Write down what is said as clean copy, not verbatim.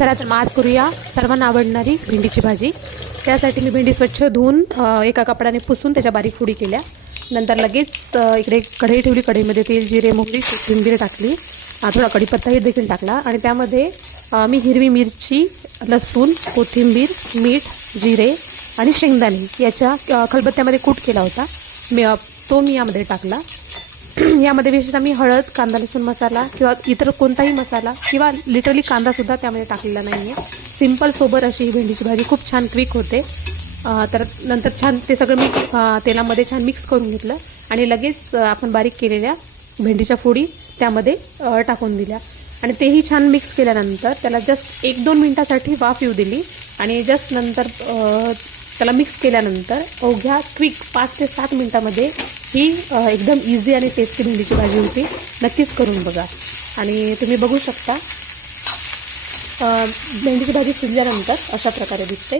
चला तर मग आज करूया सर्वांना आवडणारी भेंडीची भाजी। त्यासाठी मी भेंडी स्वच्छ धुवून एका कपड्याने पुसून त्याच्या बारीक फोडी केल्या। नंतर लगेच इकडे कढई ठेवली। कढईमध्ये तेल, जिरे, मोहरी, कोथिंबीर टाकली, थोडा कढीपत्ताही देखील टाकला आणि त्यामध्ये मी हिरवी मिरची, लसूण, कोथिंबीर, मीठ, जिरे आणि शेंगदाणे याच्या खलबत्त्यामध्ये कूट केला होता, मी यामध्ये टाकला। यामध्ये विशेषतः मी हळद, कांदा, लसूण मसाला किंवा इतर कोणताही मसाला किंवा लिटरली कांदासुद्धा त्यामध्ये टाकलेला नाही आहे। सिंपल सोबर अशी ही भेंडीची भाजी खूप छान क्विक होते। तर नंतर छान ते सगळं मी तेलामध्ये छान मिक्स करून घेतलं आणि लगेच आपण बारीक केलेल्या भेंडीच्या फोडी त्यामध्ये टाकून दिल्या आणि तेही छान मिक्स केल्यानंतर त्याला जस्ट 1-2 मिनिटासाठी वाफ येऊ दिली आणि जस्ट नंतर त्याला मिक्स केल्यानंतर अवघ्या क्विक 5 ते 7 मिनिटांमध्ये ही एकदम इझी आणि टेस्टी भेंडीची भाजी होती। नक्कीच करून बघा। आणि तुम्ही बघू शकता भेंडीची भाजी शिजल्यानंतर अशा प्रकारे दिसते।